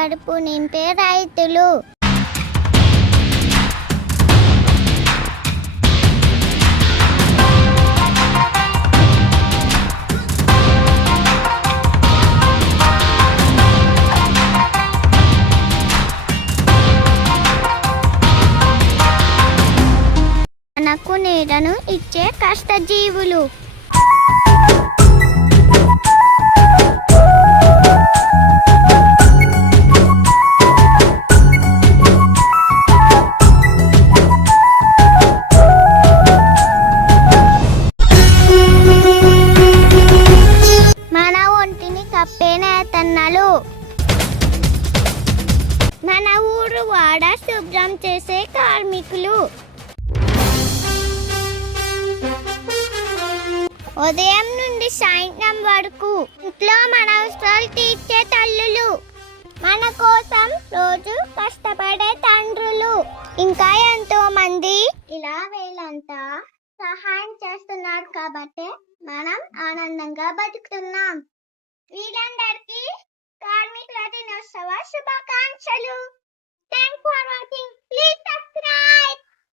కడుపు నింపే రైతులు. మనకు నీడను ఇచ్చే కష్టజీవులు. మన ఒంటిని కప్పే నేతన్నలు. మన ఊరు వాడ శుభ్రం చేసే కార్మికులు. ఉదయం నుండి సాయంత్రం వరకు ఇంట్లో మన అవసరాలు తీర్చే తల్లులు. మన కోసం రోజు కష్టపడే తండ్రులు. ఇంకా ఎంతో మంది ఇలా వీళ్ళంతా సహాయం చేస్తున్నారు కాబట్టి మనం ఆనందంగా బతుకుతున్నాం. వీళ్ళందరికీ కార్మికుల దినోత్సవ శుభాకాంక్షలు. Thanks for watching.